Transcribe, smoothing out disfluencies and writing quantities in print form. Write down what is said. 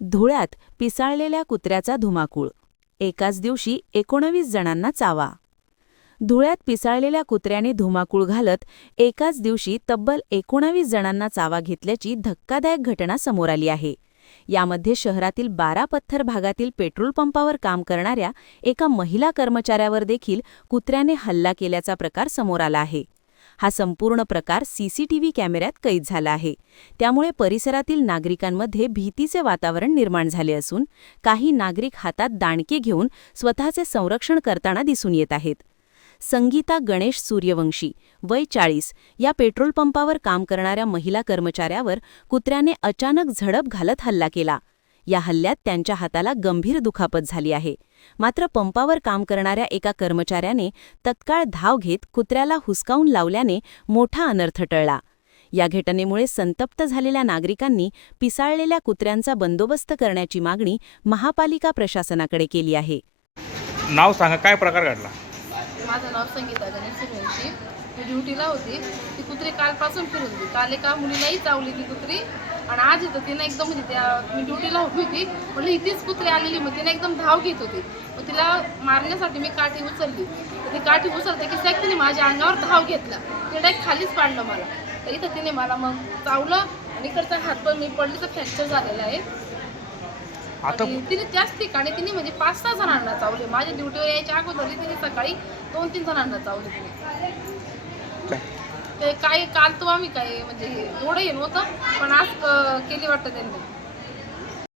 धुळ्यात पिसाळलेल्या कुत्र्याचा धुमाकूळ. एकाच दिवशी 19 जणांना चावा. धुळ्यात पिसाळलेल्या कुत्र्याने धुमाकूळ घालत एकाच दिवशी तब्बल 19 जणांना चावा घेतल्याची धक्कादायक घटना समोर आली आहे. यामध्ये शहरातील 12 पत्थर भागातील पेट्रोल पंपावर काम करणाऱ्या एका महिला कर्मचाऱ्यावर देखील कुत्र्याने हल्ला केल्याचा प्रकार समोर आला आहे. हा संपूर्ण प्रकार सीसीटीव्ही कॅमेऱ्यात कैद झाला आहे. त्यामुळे परिसरातील नागरिकांमध्ये भीतीचे वातावरण निर्माण झाले असून काही नागरिक हातात दांडके घेऊन स्वतःचे संरक्षण करताना दिसून येत आहेत. संगीता गणेश सूर्यवंशी, वय 40, या पेट्रोल पंपावर काम करणाऱ्या महिला कर्मचाऱ्यावर कुत्र्याने अचानक झडप घालत हल्ला केला. या हल्ल्यात त्यांच्या हाताला गंभीर दुखापत झाली आहे. मात्र पंपावर काम करणाऱ्या एका कर्मचाऱ्याने तत्काळ धाव घेत कुत्र्याला हुसकावून लावल्याने मोठा अनर्थ टळला. या घटनेमुळे संतप्त झालेल्या नागरिकांनी पिसाळलेल्या कुत्र्यांचा बंदोबस्त करण्याची मागणी महापालिका प्रशासनाकडे केली आहे. नाव सांगा, काय प्रकार घडला? माझं नाव संगीता गणेश सूर्यवंशी. मी ड्युटीला होती. ती कुत्री कालपासून फिरत होती. काल एका मुलीलाही चावली ती कुत्री आणि आज येतं तिनं एकदम म्हणजे मी ड्युटीला उभी होती, म्हणजे तीच कुत्री आलेली, मग तिने एकदम धाव घेत होती. मग तिला मारण्यासाठी मी काठी उचलली, तर ती काठी उचलते की सॅक तिने माझ्या अंगावर धाव घेतला. ते डायरेक्ट खालीच पाडलं मला. तर इथं तिने मला मग चावलं आणि इकडचा हात पण मी पडली तर फ्रॅक्चर झालेला आहे. आणि तिने त्याच ठिकाणी तिने म्हणजे 5-6 जणांना चावले. माझ्या ड्युटीवर यायच्या अगोदर तिने सकाळी 2-3 जणांना चावले तिने. ते काय काल तो आम्ही काय म्हणजे थोडं हे नव्हतं, पण आज केली वाटतं त्यांनी.